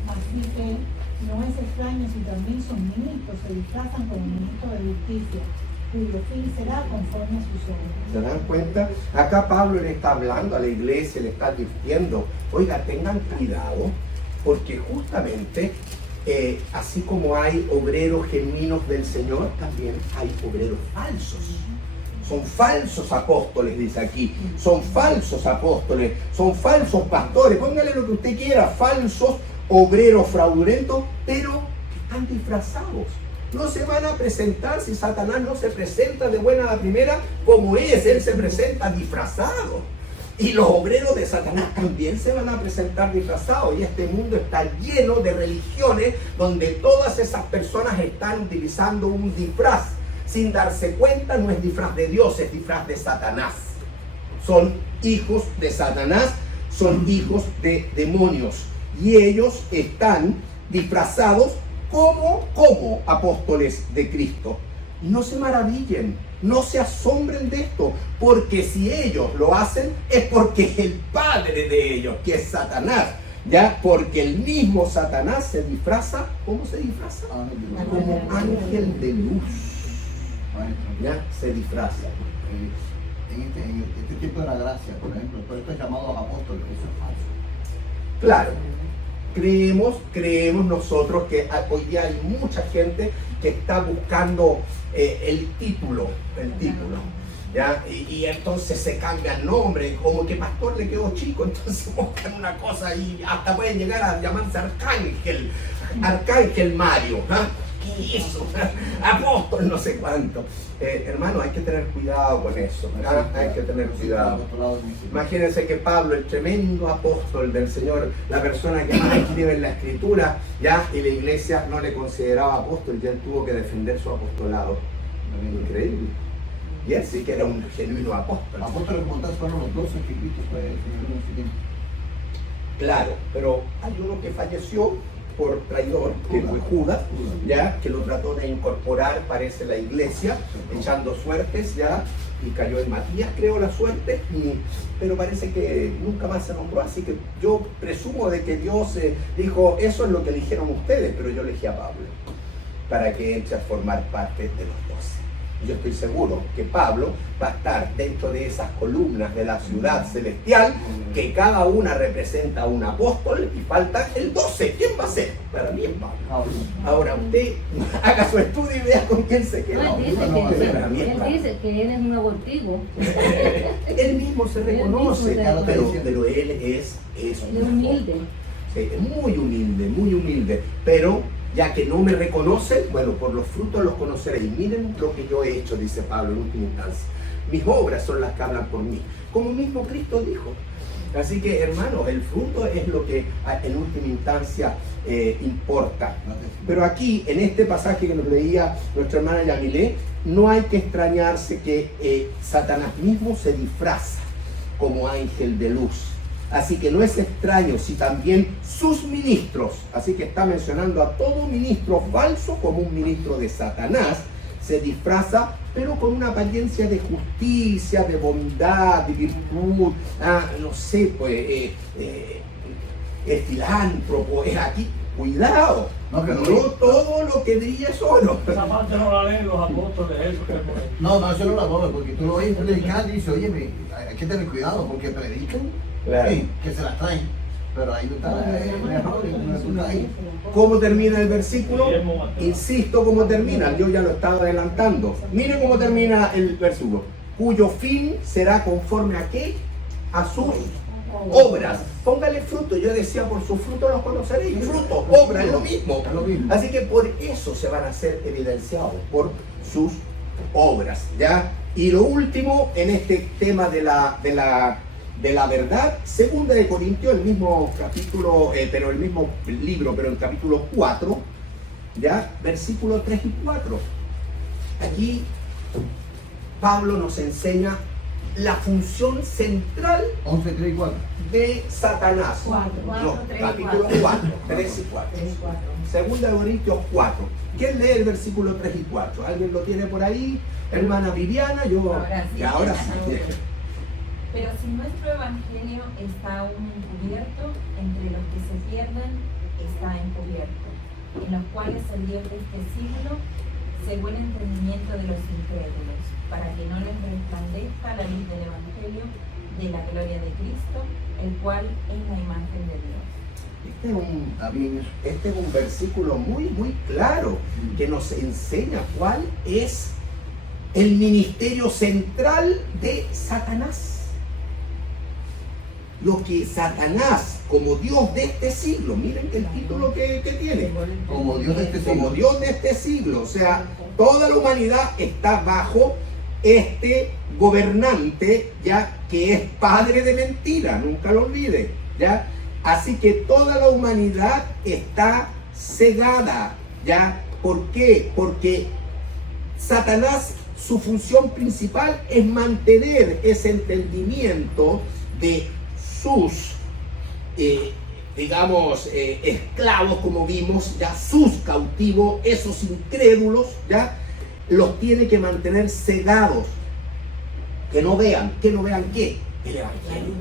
Así que no es extraño si también sus ministros se disfrazan como ministros de justicia, cuyo fin será conforme a sus obras. ¿Se dan cuenta? Acá Pablo le está hablando a la iglesia, le está advirtiendo, oiga, tengan cuidado, porque justamente así como hay obreros genuinos del Señor, también hay obreros falsos. Son falsos apóstoles, dice aquí. Son falsos apóstoles, son falsos pastores. Póngale lo que usted quiera, falsos obreros fraudulentos, pero que están disfrazados. No se van a presentar, si Satanás no se presenta de buena a primera como es, él se presenta disfrazado. Y los obreros de Satanás también se van a presentar disfrazados. Y este mundo está lleno de religiones donde todas esas personas están utilizando un disfraz. Sin darse cuenta, no es disfraz de Dios, es disfraz de Satanás. Son hijos de Satanás, son hijos de demonios. Y ellos están disfrazados como apóstoles de Cristo. No se maravillen, no se asombren de esto, porque si ellos lo hacen es porque el padre de ellos, que es Satanás, ya, porque el mismo Satanás se disfraza, ¿cómo se disfraza? Como ángel de luz. Ya, se disfraza. En este tiempo de la gracia, por ejemplo, por estos llamados apóstoles, eso es falso. Claro, creemos nosotros que hoy día hay mucha gente que está buscando el título, ¿ya? Y entonces se cambia el nombre, como que pastor le quedó chico, entonces buscan una cosa y hasta pueden llegar a llamarse Arcángel Mario, ¿ah? ¿Qué es eso? Apóstol no sé cuánto. Hermano, hay que tener cuidado con eso, ¿verdad? Hay que tener cuidado. Imagínense que Pablo, el tremendo apóstol del Señor, la persona que más escribe en la Escritura, ya, y la iglesia no le consideraba apóstol, ya él tuvo que defender su apostolado. Increíble. Y él sí que era un genuino apóstol. Apóstoles como tal fueron los 12 que Cristo fue el Señor en ese tiempo. Claro, pero hay uno que falleció por traidor, que fue Judas, ya, que lo trató de incorporar, parece, la iglesia, echando suertes, ya, y cayó en Matías, creo, la suerte, pero parece que nunca más se nombró, así que yo presumo de que Dios dijo, eso es lo que eligieron ustedes, pero yo elegí a Pablo, para que entre a formar parte de los 12. Yo estoy seguro que Pablo va a estar dentro de esas columnas de la ciudad celestial, que cada una representa a un apóstol y falta el 12. ¿Quién va a ser? Para mí es Pablo. Ahora usted haga su estudio y vea con quién se queda. No, él dice que él es un abortivo. Él mismo se reconoce, pero él es humilde. Sí, muy humilde, pero ya que no me reconocen, bueno, por los frutos los conoceréis. Miren lo que yo he hecho, dice Pablo en última instancia. Mis obras son las que hablan por mí, como mismo Cristo dijo. Así que, hermanos, el fruto es lo que en última instancia importa. Pero aquí, en este pasaje que nos leía nuestra hermana Yamilé, no hay que extrañarse que Satanás mismo se disfraza como ángel de luz. Así que no es extraño si también sus ministros, así que está mencionando a todo ministro falso como un ministro de Satanás, se disfraza, pero con una apariencia de justicia, de bondad, de virtud, no sé, pues, es filántropo, es aquí. Cuidado, no todo lo que brilla es oro. Esa parte no la leen los apóstoles, eso que No, eso no la doy, porque tú lo oyes predicar y dices, oye, hay que tener cuidado, porque predican, Claro. sí, que se las traen. Pero ahí no está el error, no está ahí. ¿Cómo termina el versículo? Insisto cómo termina, yo ya lo estaba adelantando. Miren cómo termina el versículo. Cuyo fin será conforme a qué? A sus obras. Póngale fruto. Yo decía, por sus frutos los conoceréis. Fruto, obra, es lo mismo. Así que por eso se van a ser evidenciados, por sus obras, ¿ya? Y lo último en este tema de la verdad, 2 de Corintios, el mismo capítulo, pero el mismo libro, pero el capítulo 4, ya, versículos 3 y 4. Aquí Pablo nos enseña la función central 11, 3 y 4. de Satanás. Cuatro, tres y Capítulo cuatro. 4, 3 y 4. Segunda de Corintios 4. ¿Quién lee el versículo 3 y 4? ¿Alguien lo tiene por ahí? Hermana Viviana, yo... Ahora sí. Y ahora sí. Pero si nuestro evangelio está aún encubierto, entre los que se pierden está encubierto, en los cuales el Dios de este siglo cegó el entendimiento de los incrédulos, para que no les resplandezca la luz del evangelio de la gloria de Cristo, el cual es la imagen de Dios. Este es un versículo muy, muy claro que nos enseña cuál es el ministerio central de Satanás. Lo que Satanás, como Dios de este siglo, miren el título que tiene, Como Dios de este siglo. como Dios de este siglo, o sea, toda la humanidad está bajo este gobernante, ya que es padre de mentira, nunca lo olvide, ya. Así que toda la humanidad está cegada, ya. ¿Por qué? Porque Satanás, su función principal es mantener ese entendimiento de sus esclavos, como vimos, ya sus cautivos, esos incrédulos, ya los tiene que mantener cegados, que no vean qué, el evangelio,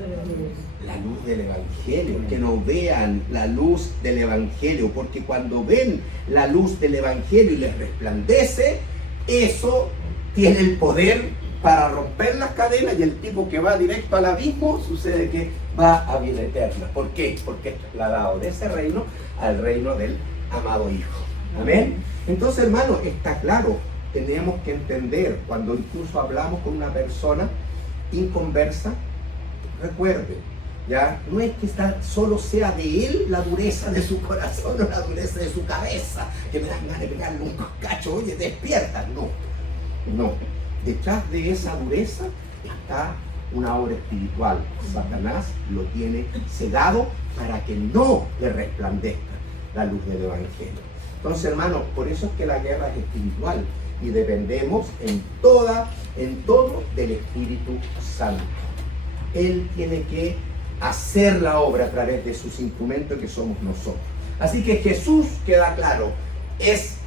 la luz del evangelio, que no vean la luz del evangelio, porque cuando ven la luz del evangelio y les resplandece, eso tiene el poder para romper las cadenas, y el tipo que va directo al abismo sucede que va a vida eterna. ¿Por qué? Porque es trasladado de ese reino al reino del amado Hijo. Amén. Entonces, hermano, está claro, tenemos que entender, cuando incluso hablamos con una persona inconversa, recuerde, ya no es que solo sea de él la dureza de su corazón o la dureza de su cabeza, que me dan ganas de pegarle un cacho, oye, despierta. No. Detrás de esa dureza está una obra espiritual. Satanás lo tiene cegado para que no le resplandezca la luz del evangelio. Entonces, hermanos, por eso es que la guerra es espiritual y dependemos en todo del Espíritu Santo. Él tiene que hacer la obra a través de sus instrumentos, que somos nosotros. Así que Jesús, queda claro, es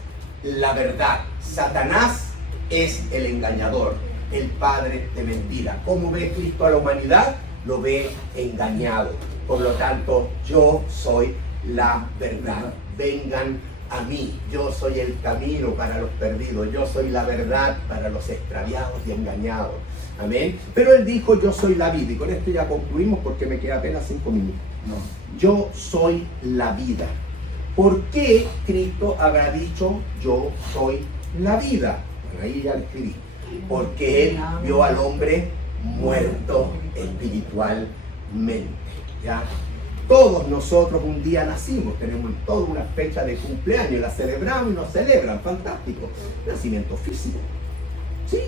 la verdad. Satanás es el engañador, el padre de mentira. ¿Cómo ve Cristo a la humanidad? Lo ve engañado. Por lo tanto, yo soy la verdad. Vengan a mí. Yo soy el camino para los perdidos. Yo soy la verdad para los extraviados y engañados. Amén. Pero él dijo, yo soy la vida. Y con esto ya concluimos porque me queda apenas 5 minutos. Yo soy la vida. ¿Por qué Cristo habrá dicho, yo soy la vida? Bueno, ahí ya lo escribí. Porque él vio al hombre muerto espiritualmente. ¿Ya? Todos nosotros un día nacimos, tenemos toda una fecha de cumpleaños, la celebramos y nos celebran, fantástico. Nacimiento físico. Sí,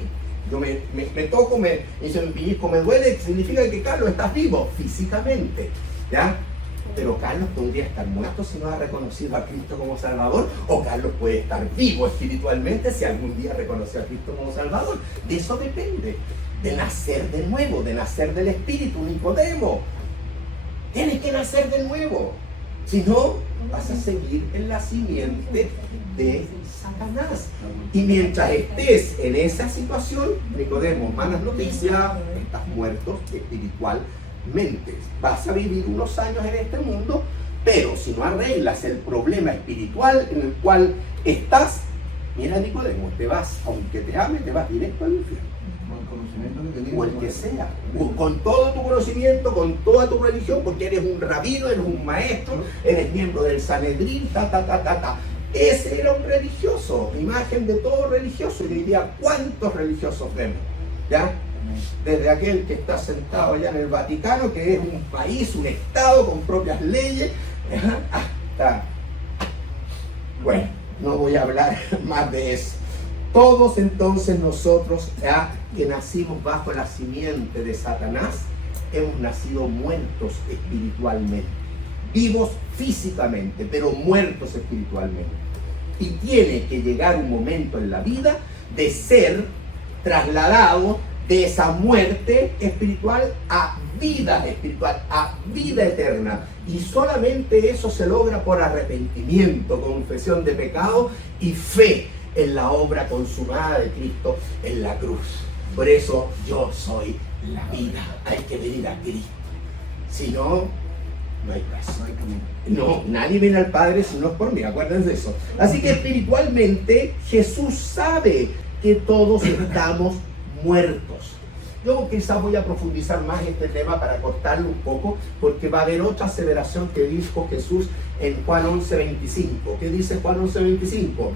yo me toco, me dice mi pellizco, me duele, significa que Carlos estás vivo físicamente, ¿ya? Pero Carlos podría estar muerto si no ha reconocido a Cristo como Salvador, o Carlos puede estar vivo espiritualmente si algún día reconoció a Cristo como Salvador. De eso depende, de nacer de nuevo, de nacer del Espíritu. Nicodemo, tienes que nacer de nuevo, si no vas a seguir en la simiente de Satanás. Y mientras estés en esa situación, Nicodemo, malas noticias, estás muerto espiritualmente. Vas a vivir unos años en este mundo, pero si no arreglas el problema espiritual en el cual estás, mira Nicodemo, te vas, aunque te ame, te vas directo al infierno. O el que sea, con todo tu conocimiento, con toda tu religión, porque eres un rabino, eres un maestro, eres miembro del Sanedrín, Ese era un religioso, imagen de todo religioso. Y diría, ¿cuántos religiosos vemos? ¿Ya? Desde aquel que está sentado allá en el Vaticano, que es un país, un estado con propias leyes, hasta... Bueno, no voy a hablar más de eso. Todos entonces nosotros, ya que nacimos bajo la simiente de Satanás, hemos nacido muertos espiritualmente, vivos físicamente, pero muertos espiritualmente. Y tiene que llegar un momento en la vida de ser trasladado de esa muerte espiritual a vida espiritual, a vida eterna. Y solamente eso se logra por arrepentimiento, confesión de pecado y fe en la obra consumada de Cristo en la cruz. Por eso yo soy la vida. Hay que venir a Cristo. Si no, no hay paso. No, nadie viene al Padre si no es por mí, acuérdense de eso. Así que espiritualmente Jesús sabe que todos estamos muertos. Yo quizás voy a profundizar más este tema para cortarlo un poco, porque va a haber otra aseveración que dijo Jesús en Juan 11:25. ¿Qué dice Juan 11:25?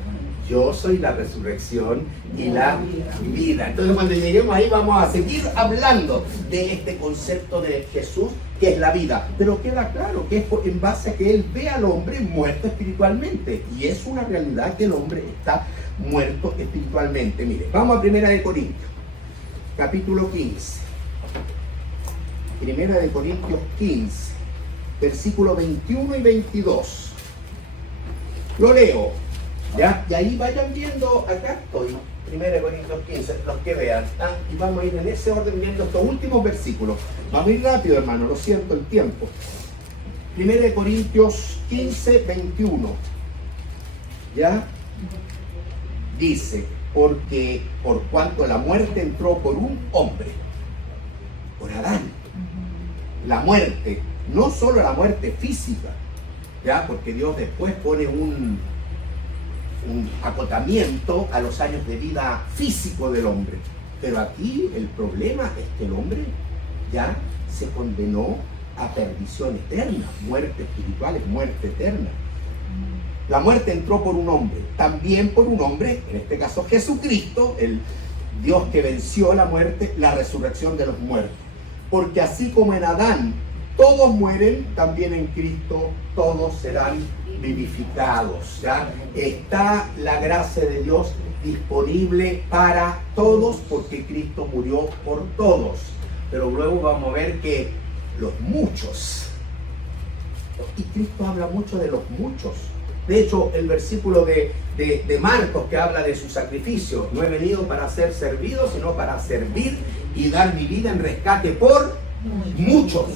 Yo soy la resurrección y la vida. Entonces cuando lleguemos ahí vamos a seguir hablando de este concepto de Jesús, que es la vida. Pero queda claro que es en base a que Él ve al hombre muerto espiritualmente. Y es una realidad que el hombre está muerto espiritualmente. Mire, vamos a 1 de Corintios, capítulo 15. 1 de Corintios 15, versículos 21 y 22. Lo leo. ¿Ya? Y ahí vayan viendo, acá estoy, 1 Corintios 15, los que vean, y vamos a ir en ese orden viendo estos últimos versículos. Vamos a ir rápido, hermano, lo siento el tiempo. 1 Corintios 15, 21. ¿Ya? Dice, porque por cuanto la muerte entró por un hombre, por Adán, la muerte, no solo la muerte física, ¿ya? Porque Dios después pone un acotamiento a los años de vida físico del hombre. Pero aquí el problema es que el hombre ya se condenó a perdición eterna. Muerte espiritual es muerte eterna. La muerte entró por un hombre, también por un hombre, en este caso Jesucristo, el Dios que venció la muerte, la resurrección de los muertos. Porque así como en Adán todos mueren, también en Cristo todos serán vivificados. ¿Ya? Está la gracia de Dios disponible para todos porque Cristo murió por todos. Pero luego vamos a ver que los muchos, y Cristo habla mucho de los muchos. De hecho, el versículo de Marcos que habla de su sacrificio, no he venido para ser servido, sino para servir y dar mi vida en rescate por muchos.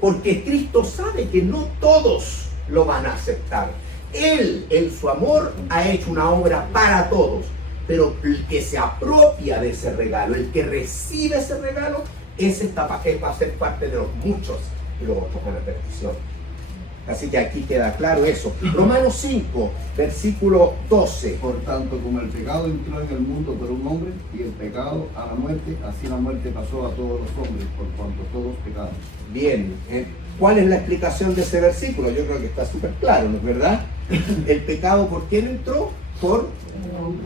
Porque Cristo sabe que no todos lo van a aceptar. Él, en su amor, ha hecho una obra para todos. Pero el que se apropia de ese regalo, el que recibe ese regalo, ese va a ser parte de los muchos y los otros con la perdición. Así que aquí queda claro eso. Romanos 5, versículo 12. Por tanto, como el pecado entró en el mundo por un hombre, y el pecado a la muerte, así la muerte pasó a todos los hombres, por cuanto todos pecaron. Bien, ¿cuál es la explicación de ese versículo? Yo creo que está súper claro, ¿no es verdad? El pecado, ¿por quién entró? Por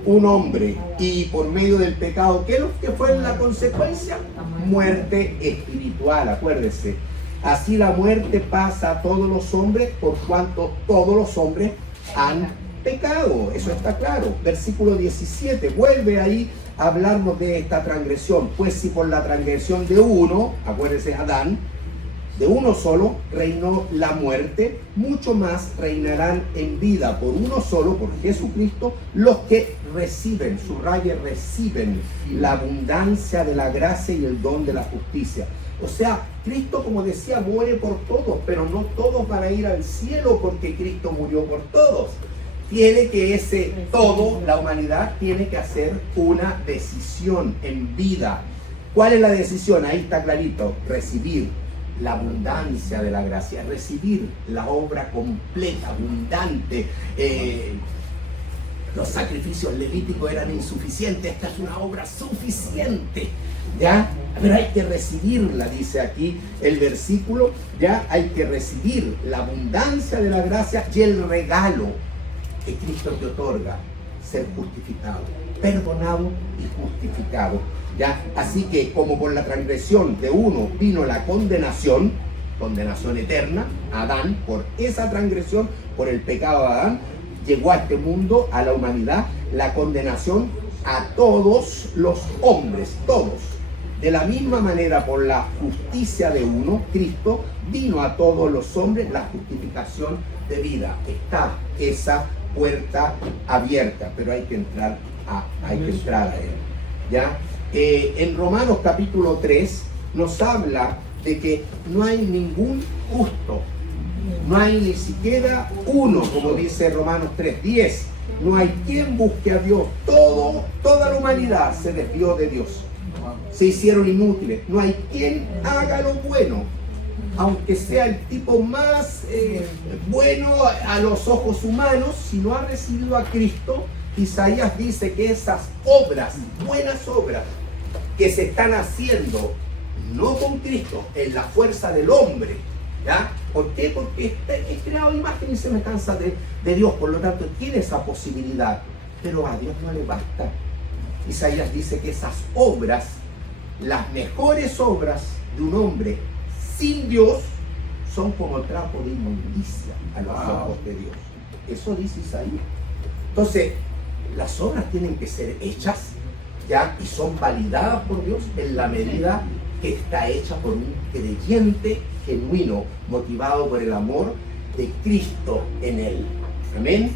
un hombre. Y por medio del pecado, ¿qué fue la consecuencia? Muerte espiritual, acuérdese. Así la muerte pasa a todos los hombres por cuanto todos los hombres han pecado. Eso está claro. Versículo 17, vuelve ahí a hablarnos de esta transgresión. Pues si por la transgresión de uno, acuérdense Adán, de uno solo reinó la muerte, mucho más reinarán en vida por uno solo, por Jesucristo, los que reciben, subraye, reciben la abundancia de la gracia y el don de la justicia. O sea, Cristo, como decía, muere por todos, pero no todos van a ir al cielo porque Cristo murió por todos. Tiene que ese todo, la humanidad, tiene que hacer una decisión en vida. ¿Cuál es la decisión? Ahí está clarito, recibir la abundancia de la gracia, recibir la obra completa, abundante. Los sacrificios levíticos eran insuficientes, esta es una obra suficiente, ¿ya? Pero hay que recibirla, dice aquí el versículo, ya hay que recibir la abundancia de la gracia y el regalo que Cristo te otorga, ser justificado, perdonado y justificado, ¿ya? Así que como por la transgresión de uno vino la condenación eterna, Adán, por esa transgresión, por el pecado de Adán, llegó a este mundo, a la humanidad, la condenación a todos los hombres, todos. De la misma manera, por la justicia de uno, Cristo vino a todos los hombres la justificación de vida. Está esa puerta abierta, pero hay que entrar a él. ¿Ya? en Romanos capítulo 3 nos habla de que no hay ningún justo, no hay ni siquiera uno, como dice Romanos 3:10. No hay quien busque a Dios. Toda la humanidad se desvió de Dios. Se hicieron inútiles. No hay quien haga lo bueno, aunque sea el tipo más bueno a los ojos humanos. Si no ha recibido a Cristo, Isaías dice que esas obras, buenas obras, que se están haciendo, no con Cristo, en la fuerza del hombre, ¿ya? ¿Por qué? Porque es creado imagen y semejanza de Dios, por lo tanto tiene esa posibilidad, pero a Dios no le basta. Isaías dice que esas obras, las mejores obras de un hombre sin Dios, son como trapo de inmundicia a los ojos de Dios. Eso dice Isaías. Entonces, las obras tienen que ser hechas, ¿ya? Y son validadas por Dios en la medida que está hecha por un creyente genuino, motivado por el amor de Cristo en él. Amén.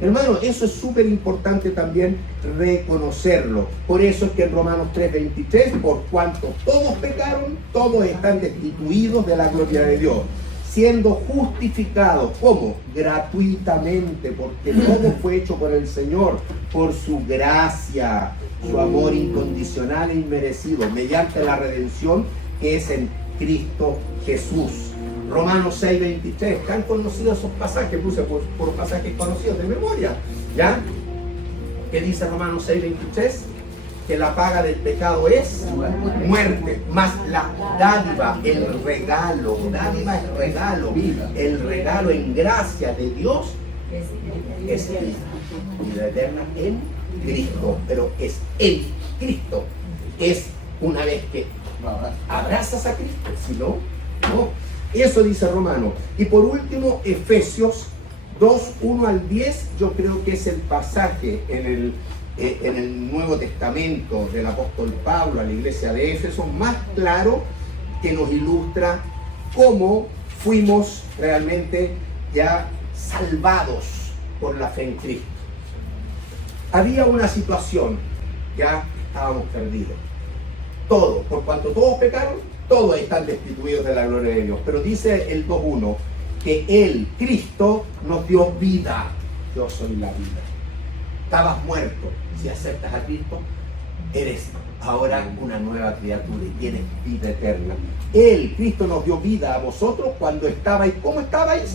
Hermano, eso es súper importante también reconocerlo. Por eso es que en Romanos 3:23, por cuanto todos pecaron, todos están destituidos de la gloria de Dios, siendo justificados, ¿cómo? Gratuitamente, porque todo fue hecho por el Señor, por su gracia, su amor incondicional e inmerecido, mediante la redención que es en Cristo Jesús. Romanos 6:23, tan conocidos esos pasajes, puse por pasajes conocidos de memoria, ¿ya? ¿Qué dice Romanos 6:23? Que la paga del pecado es muerte, más la dádiva, el regalo, dádiva es regalo, el regalo en gracia de Dios es vida eterna en Cristo, pero es en Cristo, es una vez que abrazas a Cristo, si no, no. Eso dice Romano. Y por último, Efesios 2:1-10, yo creo que es el pasaje en el Nuevo Testamento del apóstol Pablo a la iglesia de Éfeso más claro, que nos ilustra cómo fuimos realmente ya salvados por la fe en Cristo. Había una situación, ya estábamos perdidos. Todos, por cuanto todos pecaron, todos están destituidos de la gloria de Dios. Pero dice el 2:1 que Él, Cristo, nos dio vida. Yo soy la vida. Estabas muerto. Si aceptas a Cristo, eres ahora una nueva criatura y tienes vida eterna. Él, Cristo, nos dio vida a vosotros cuando estabais, ¿cómo estabais?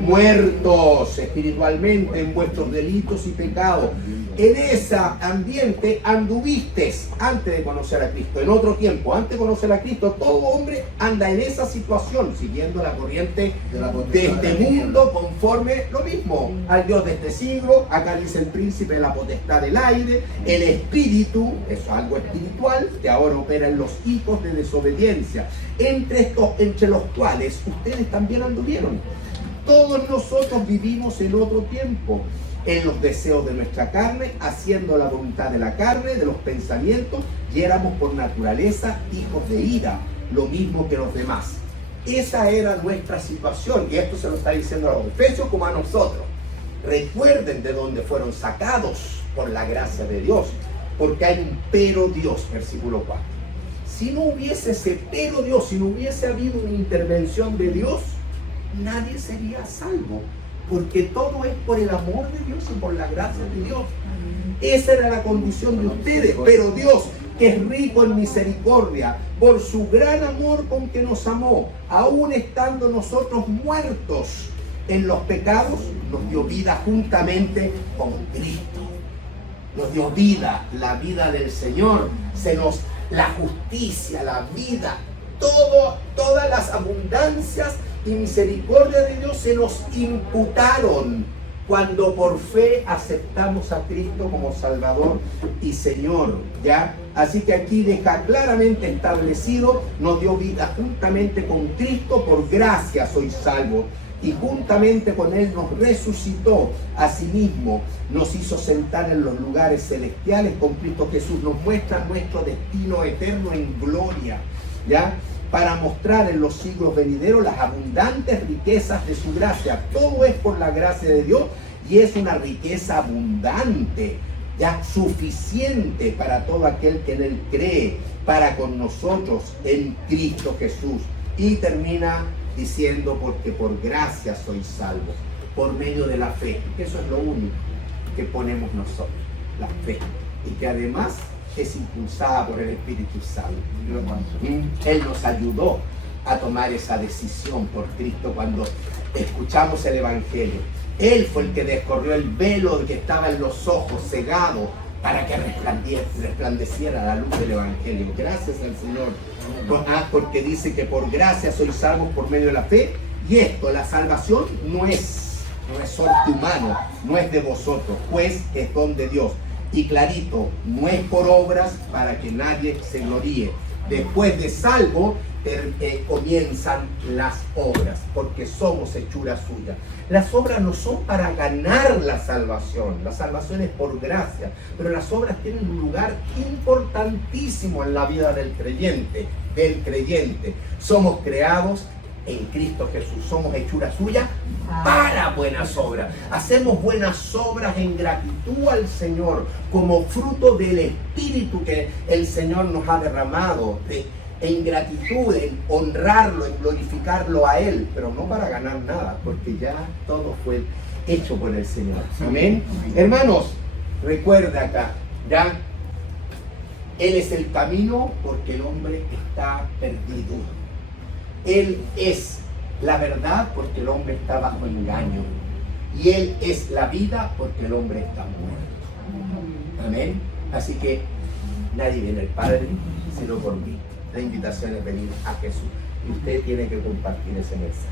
Muertos espiritualmente en vuestros delitos y pecados. En ese ambiente anduvisteis antes de conocer a Cristo. En otro tiempo, antes de conocer a Cristo, todo hombre anda en esa situación, siguiendo la corriente de este mundo, conforme lo mismo al Dios de este siglo. Acá dice el príncipe de la potestad del aire, el espíritu, eso es algo espiritual, que ahora opera en los hijos de desobediencia, entre los cuales ustedes también anduvieron. Todos nosotros vivimos en otro tiempo, en los deseos de nuestra carne, haciendo la voluntad de la carne, de los pensamientos, y éramos por naturaleza hijos de ira, lo mismo que los demás. Esa era nuestra situación, y esto se lo está diciendo a los efesios como a nosotros. Recuerden de dónde fueron sacados por la gracia de Dios, porque hay un pero Dios, versículo 4. Si no hubiese ese pero Dios, si no hubiese habido una intervención de Dios, nadie sería salvo, porque todo es por el amor de Dios y por la gracia de Dios. Esa era la condición de ustedes, pero Dios, que es rico en misericordia, por su gran amor con que nos amó, aún estando nosotros muertos en los pecados, nos dio vida juntamente con Cristo. Nos dio vida, la vida del Señor, la justicia, la vida, todas las abundancias y misericordia de Dios se nos imputaron cuando por fe aceptamos a Cristo como Salvador y Señor, ¿ya? Así que aquí deja claramente establecido, nos dio vida juntamente con Cristo, por gracia sois salvos, y juntamente con Él nos resucitó a sí mismo, nos hizo sentar en los lugares celestiales con Cristo Jesús, nos muestra nuestro destino eterno en gloria, ¿ya? Para mostrar en los siglos venideros las abundantes riquezas de su gracia. Todo es por la gracia de Dios y es una riqueza abundante. ya suficiente para todo aquel que en Él cree, para con nosotros en Cristo Jesús. Y termina diciendo, porque por gracia sois salvos, por medio de la fe. Eso es lo único que ponemos nosotros, la fe, y que además es impulsada por el Espíritu Santo. Él nos ayudó a tomar esa decisión por Cristo cuando escuchamos el Evangelio. Él fue el que descorrió el velo que estaba en los ojos, cegado, para que resplandeciera la luz del Evangelio. Gracias al Señor, porque dice que por gracia sois salvos por medio de la fe. Y esto, la salvación no es sorte humano, no es de vosotros, pues es don de Dios. Y clarito, no es por obras para que nadie se gloríe. Después de salvo, comienzan las obras, porque somos hechura suya. Las obras no son para ganar la salvación es por gracia, pero las obras tienen un lugar importantísimo en la vida del creyente. Somos creados en Cristo Jesús, somos hechura suya para buenas obras. Hacemos buenas obras en gratitud al Señor, como fruto del Espíritu que el Señor nos ha derramado, en gratitud, en honrarlo, en glorificarlo a Él, pero no para ganar nada, porque ya todo fue hecho por el Señor. Amén. Hermanos, recuerda acá, ya, Él es el camino porque el hombre está perdido. Él es la verdad porque el hombre está bajo engaño. Y Él es la vida porque el hombre está muerto. Amén. Así que nadie viene al Padre sino por mí. La invitación es venir a Jesús. Y usted tiene que compartir ese mensaje.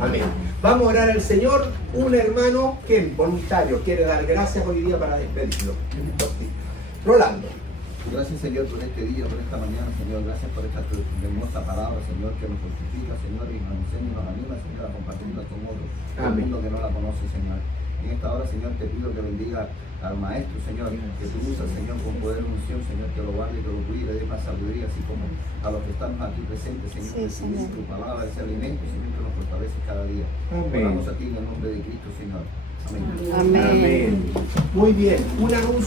Amén. Vamos a orar al Señor. Un hermano que voluntario quiere dar gracias hoy día para despedirlo. Rolando. Gracias, Señor, por este día, por esta mañana, Señor. Gracias por esta hermosa palabra, Señor, que nos fortifica, Señor, y nos enseña y nos anima, Señor, a compartirla con otros. Todo el mundo que no la conoce, Señor. En esta hora, Señor, te pido que bendiga al maestro, Señor, que tú usas, Señor, con poder y unción, Señor, que lo guarde, que lo cuide, le dé más sabiduría, así como a los que estamos aquí presentes, Señor, que tu palabra, ese alimento, Señor, que nos fortalece cada día. Oramos a ti en el nombre de Cristo, Señor. Amén. Amén. Muy bien. Un anuncio.